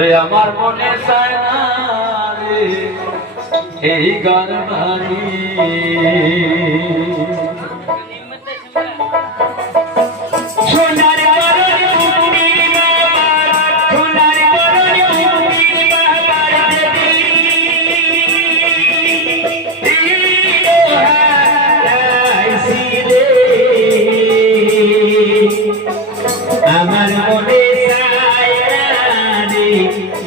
ওরে আমার মনে চায় না রে এই গান বাড়ি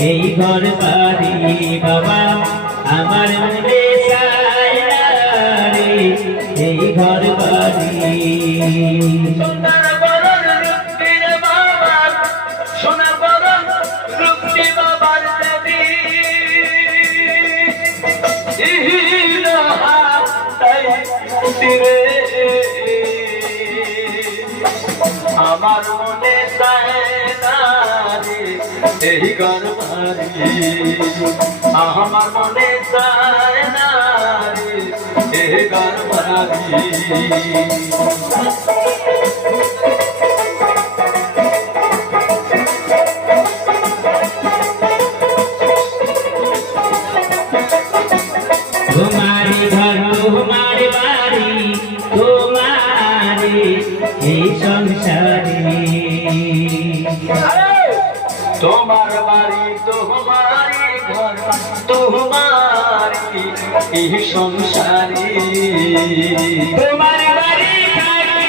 এই ঘর বাড়ি বাবা আমার মনে এই ঘর বাড়ি। আমার মনে চায় না এই ঘর বাড়ি আমার মনে চায় না এই ঘর বাড়ি তোমারি ঘর তোমার বাড়ি তোমারি এই সংসারে। তোমার বাড়ি তোমারি তোমারি এই সংসারে? তোমার বাড়ি থাকি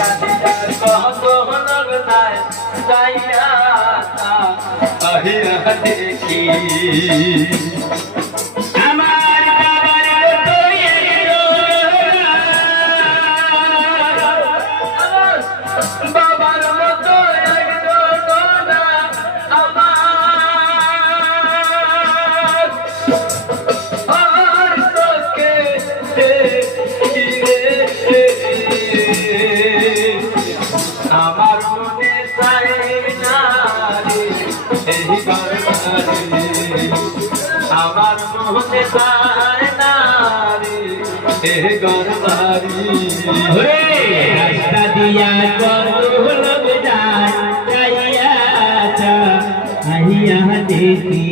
কত আমার মনে চায় না রে গরবারি ওরে রাস্তা দিয়া যায় চা আহিয়া দেখি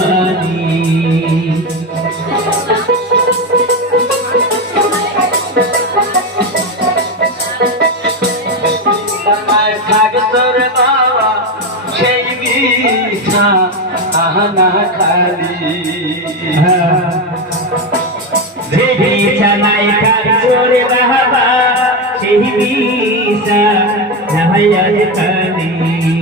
গরবারি আমার থাকতর বাবা সেই বিছা আহনা খালি যে বিছানায় কাজরে বাবা সেই বিছা নাহাইয়া কালি।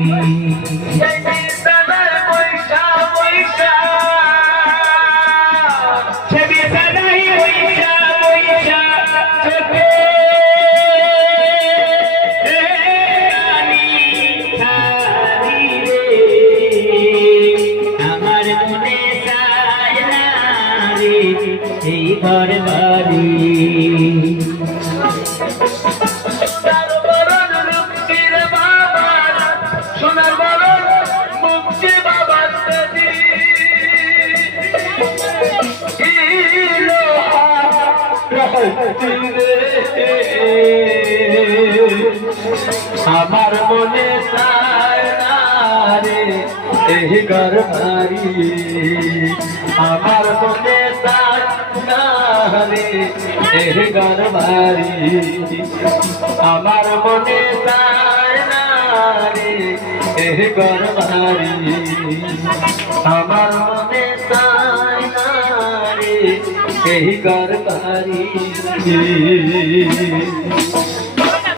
রহতি রে আমার মনে চায় না রে এই ঘর বাড়ি। আমার রে এই ঘর বাড়ি আমার মনে চায় না রে এই ঘর আমার মনে না এই গান বাড়ি